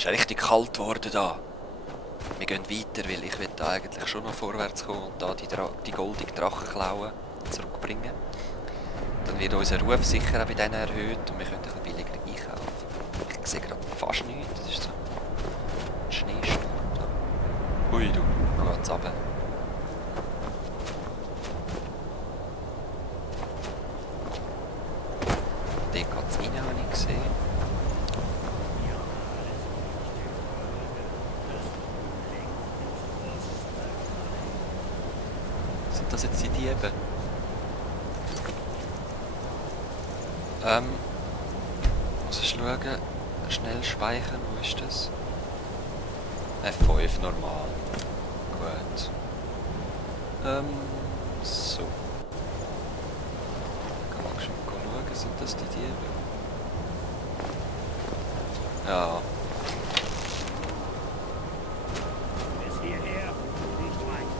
Es ist richtig kalt geworden da. Wir gehen weiter, weil ich will da eigentlich schon noch vorwärts kommen und da die goldigen Drachenklauen zurückbringen. Dann wird unser Ruf sicher auch bei denen erhöht und wir können ein bisschen billiger einkaufen. Ich sehe gerade fast nichts, das ist so ein Schneesturm da. Ui du, wo geht's runter? Dort geht's rein, habe ich gesehen. Sind das jetzt die Diebe? Muss ich schauen. Schnell speichern, wo ist das? F5 normal. Gut. So. Kann man schon mal schauen, sind das die Diebe? Ja. Bis hierher, nicht weit.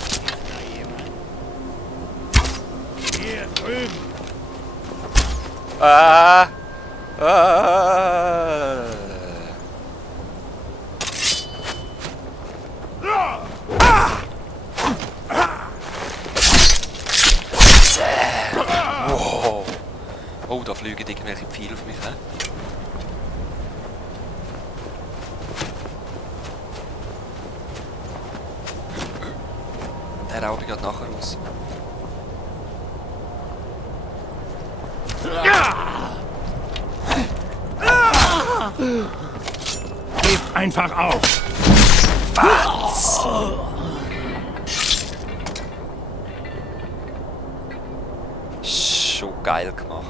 Ist da jemand? Hier drüben. Wow. Oh, da fliegen irgendwelche Pfeile auf mich, hä? Der Raube geht nachher raus. Gebt einfach auf! Was? Schon geil gemacht.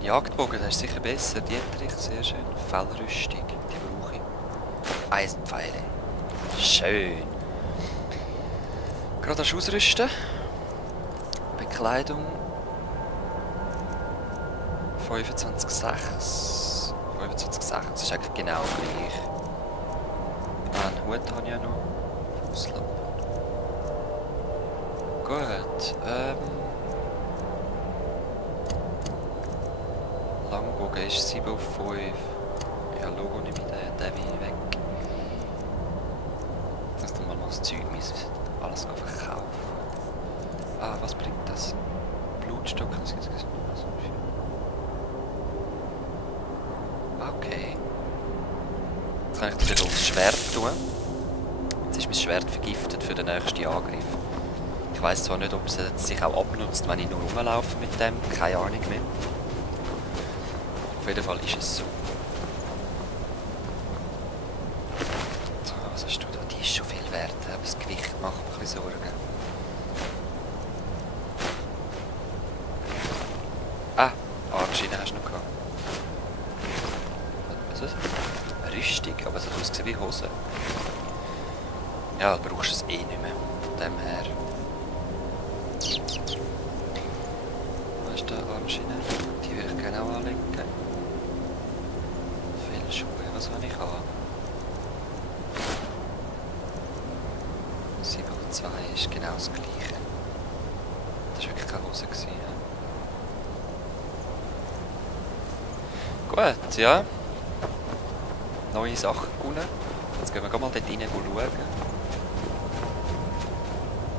Jagdbogen, der ist sicher besser. Dietrich, sehr schön. Fellrüstung, die brauche ich. Eisenpfeile. Schön. Gerade das Ausrüsten. Bekleidung. 25,6. 25,6 ist eigentlich genau gleich. Einen Hut habe ich ja noch. Fußlappen. Gut, Langbogen ist 7 auf 5. Ja, Logo nehme ich den wie weg. Lass dann mal noch das Zeug alles verkaufen. Ah, was bringt das? Blutstock, das gibt es okay. Jetzt kann ich das wieder aufs Schwert tun. Jetzt ist mein Schwert vergiftet für den nächsten Angriff. Ich weiss zwar nicht, ob es sich auch abnutzt, wenn ich nur rumlaufe mit dem. Keine Ahnung mehr. Auf jeden Fall ist es so. So, was hast du da? Die ist schon viel wert, aber das Gewicht macht mir ein bisschen Sorgen. Ah, Armschiene hast du noch gehabt. Was ist das? Rüstung, aber es hat ausgesehen wie Hose. Ja, du brauchst es eh nicht mehr. Von dem her. Was ist da? Armschiene? Die will ich gerne auch anlegen. Viele Schuhe, was habe ich an? 7,2 ist genau das gleiche. Das war wirklich keine Hose. Gut, ja. Neue Sachen gewonnen. Jetzt gehen wir mal dort rein schauen.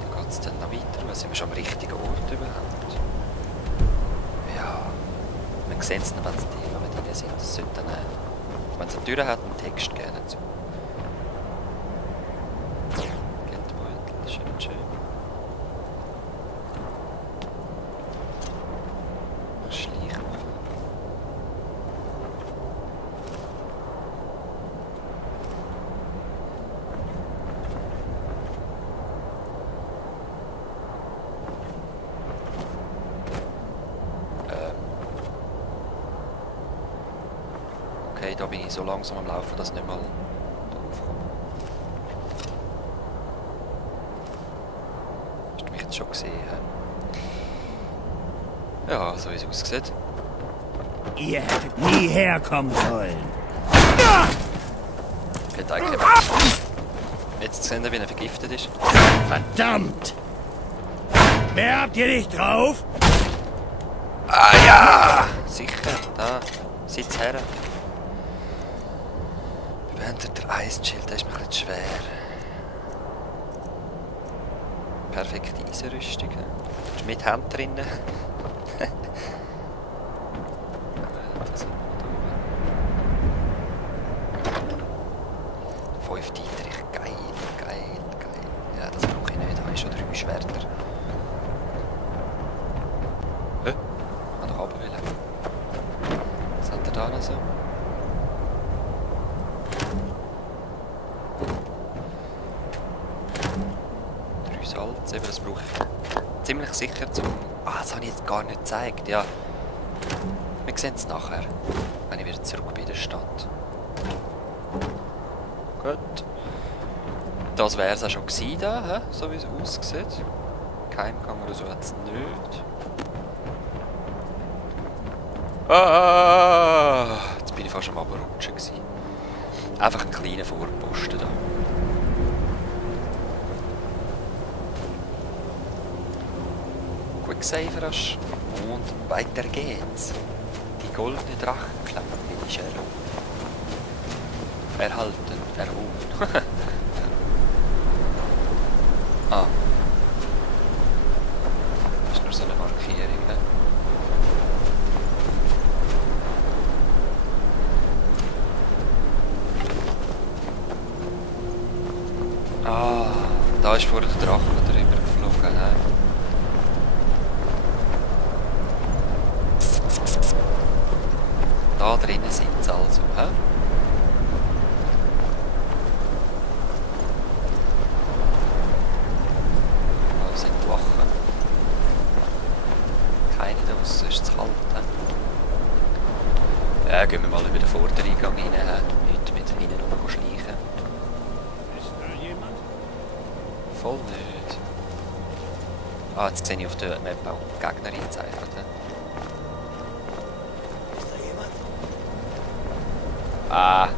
Da geht es dann noch weiter. Sind wir schon am richtigen Ort überhaupt? Ja. Wir sehen es noch, wenn wir drin sind. Das sollte dann, wenn es eine Tür hat, einen Text geben dazu. Geldbeutel, schön. Schleichen wir. Okay, da bin ich so langsam am Laufen, dass ich nicht mal drauf komme. Hast du mich jetzt schon gesehen? Ja, so wie es aussieht. Ihr hättet nie herkommen sollen. Geht eigentlich jetzt sehen, wie er vergiftet ist. Verdammt! Mehr habt ihr nicht drauf? Ah ja! Sicher, Ah, sitz her. Bewendeter Eisschild, der ist mir ein bisschen schwer. Perfekte Eisenrüstung. Ist mit Hand drinnen. Das haben wir da oben. 5 Dietrich, geil. Ja, das brauche ich nicht, da habe ich schon 3 Schwerter. Ich kann doch runter wollen. Was hat er da noch so? Salz, eben das brauche ich ziemlich sicher zum... Ah, das habe ich jetzt gar nicht gezeigt, ja. Wir sehen es nachher, wenn ich wieder zurück bin in der Stadt. Gut. Das wäre es auch schon gewesen da, he? So wie es aussieht. Geheimgang oder so hat es nicht. Ah, jetzt bin ich fast am Abrutschen gewesen. Einfach einen kleinen Vorposten da. Quicksaver hast und weiter geht's. Die goldene Drachenklappe ist erhalten, erhoben. Ah. Das ist nur so eine Markierung, ne? Ah, da ist vorher der Drache drüber geflogen, ne? Da drinnen sind sie also, hä? Wo sind die Wachen? Keine draussen, ist zu kalt, hä? Ja, gehen wir mal über den Vordereingang rein, hä? Nicht mit hinten schleichen. Ist da jemand? Voll nicht. Ah, jetzt sehe ich auf der Map auch Gegner eingezeichnet, hä? Ah.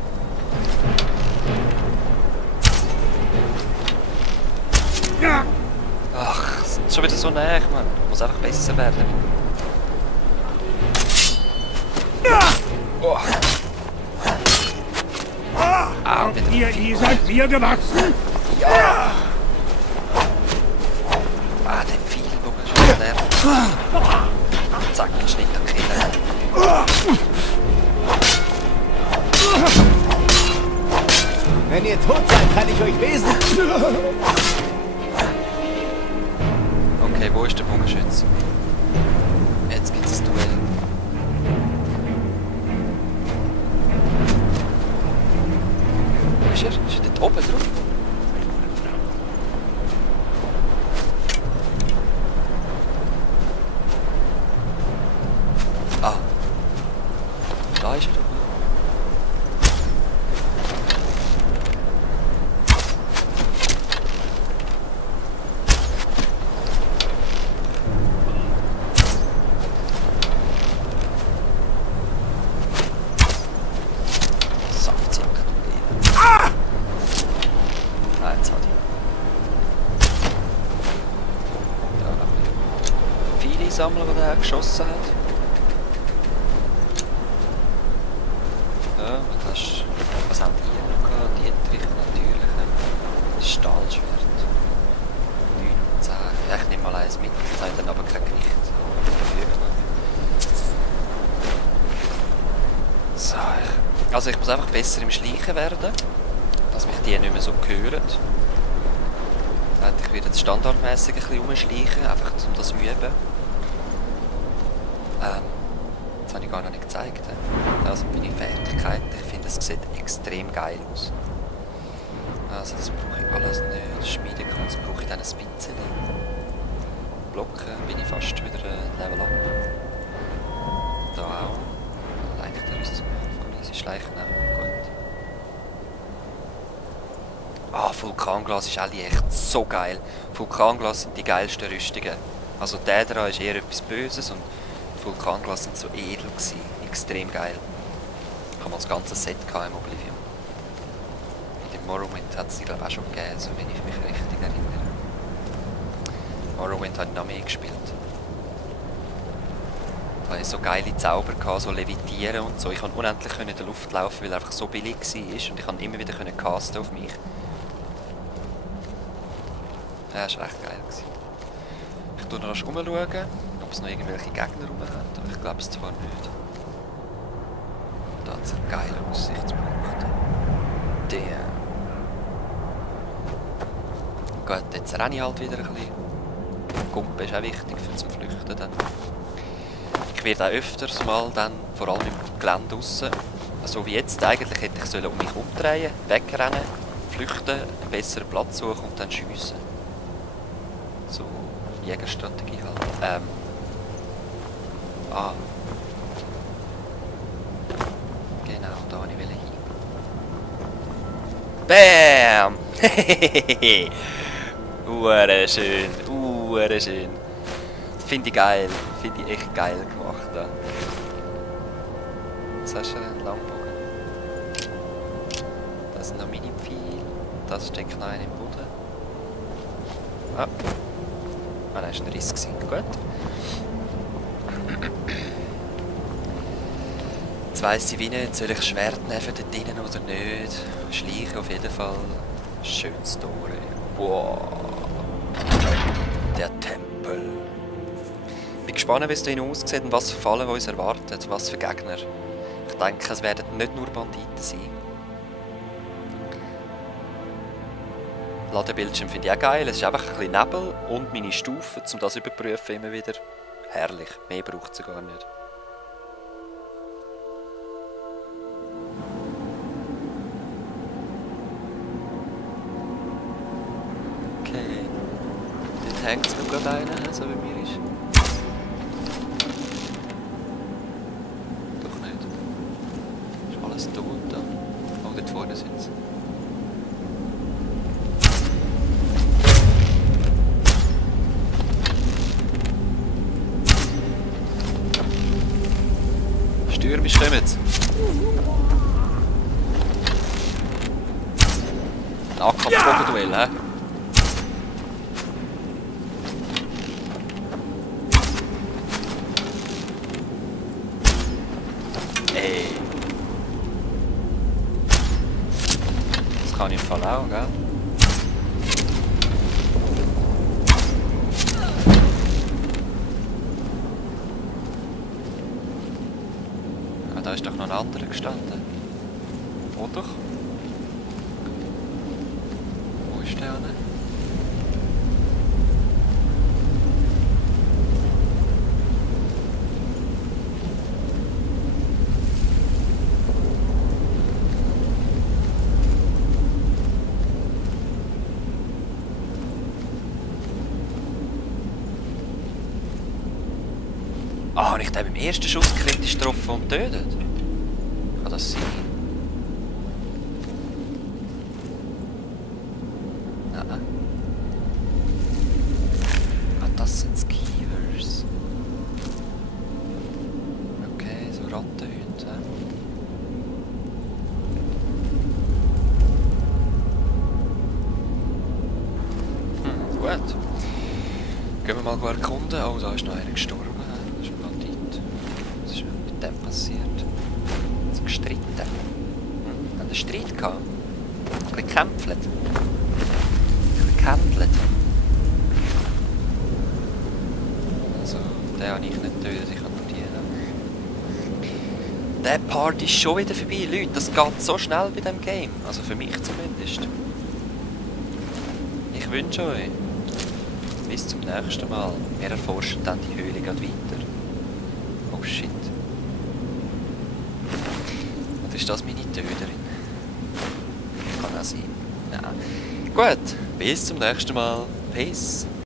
Ach, es ist schon wieder so nah, Mann. Muss einfach besser werden. Oh. Ah, wieder Ihr seid mir gewachsen? Ja! Ah, der Pfeilbogen ist schon nervig. Zack, Schnitt am Killer. Wenn ihr tot seid, kann ich euch lesen. Okay, wo ist der Bogenschütze? Jetzt gibt es ein Duell. Wo ist er? Ist er dort oben drauf? Ah. Da ist er drauf. Sammeln, die er geschossen hat. Ja, was haben die hier noch gehabt? Dietrich natürlich. Das Stahlschwert. 9 und 10. Ja, ich nehme mal eins mit, jetzt habe ich dann aber kein Gewicht. So, also ich muss einfach besser im Schleichen werden, dass mich die nicht mehr so hören. Ich werde jetzt standardmäßig ein bisschen rumschleichen, einfach um das zu üben. Das habe ich gar noch nicht gezeigt. Also meine Fertigkeiten, ich finde, es sieht extrem geil aus. Also das brauche ich alles nicht. Schmiedekunst brauche ich dann ein bisschen. Blocken bin ich fast wieder Level up. Da auch. Leichter Rüstung. Easy schleichen auch. Gut. Ah, Vulkanglas ist alle echt so geil. Vulkanglas sind die geilsten Rüstungen. Also der da ist eher etwas Böses und Vulkanglas sind so edel gewesen. Extrem geil. Ich habe mal das ganze Set im Oblivion. In dem Morrowind hat es die glaube ich auch schon gegeben, so wenn ich mich richtig erinnere. Morrowind habe ich noch mehr gespielt. Da hatte ich so geile Zauber, gehabt, so levitieren und so. Ich konnte unendlich in der Luft laufen, weil er einfach so billig war. Und ich konnte immer wieder casten auf mich. Ja, das war echt geil. Ich schaue noch rasch umschauen, ob es noch irgendwelche Gegner rum hat. Aber ich glaube es zwar nicht. Da hat es einen geilen Aussichtspunkt. Damn. Gut, jetzt renne ich halt wieder ein bisschen. Kumpen ist auch wichtig für zum Flüchten dann. Ich werde auch öfters mal dann, vor allem im Gelände draussen, so wie jetzt eigentlich, hätte ich sollen um mich umdrehen, wegrennen, flüchten, einen besseren Platz suchen und dann schiessen. So Jägerstrategie halt. Genau, da wollte ich hin. BÄM! Uere schön. Finde ich geil. Finde ich echt geil gemacht. Da. Was hast du denn? Langbogen? Das sind noch Mini-Pfeil. Das steckt noch einen im Boden. Ah, das war ein Riss. Gut. Jetzt weiss ich wie nicht, soll ich das Schwert nehmen dort drinnen oder nicht? Schleichen auf jeden Fall. Schönes Tor. Wow. Der Tempel. Ich bin gespannt, wie es hier aussieht und was für Fallen uns erwartet, was für Gegner. Ich denke, es werden nicht nur Banditen sein. Ladebildschirm finde ich auch geil. Es ist einfach ein bisschen Nebel und meine Stufen, um das zu überprüfen immer wieder. Herrlich. Mehr braucht es gar nicht. Okay. Dort hängt es noch gerade einer, so wie mir ist. Doch nicht. Ist alles tot da. Oh, dort vorne sind sie. Stürmisch kommen sie. Ein AK-Bogenduell, hä? Ey. Das kann ich im Fall auch, gell? Ah, da ist doch noch ein anderer gestanden. Oder? Wo ist der denn? Ah, habe ich den beim ersten Schuss kritisch getroffen und tötet? Kann das sein? Nein. Ah, das sind Skivers. Okay, so Rattenhunde. Gut. Gehen wir mal erkunden. Oh, da ist noch einer gestorben. Das ist ein Bandit. Was ist mit dem passiert? Sie haben gestritten. Haben einen Streit gehabt? Ein bisschen gekämpft. Ein bisschen gehandelt. Also, den habe ich nicht getötet, ich habe nur die. Der Part ist schon wieder vorbei, Leute. Das geht so schnell bei diesem Game. Also für mich zumindest. Ich wünsche euch, bis zum nächsten Mal. Wir erforschen dann die Höhle gerade weiter. Oh shit. Und ist das meine Töterin? Kann auch sein. Nein. Gut, bis zum nächsten Mal. Peace.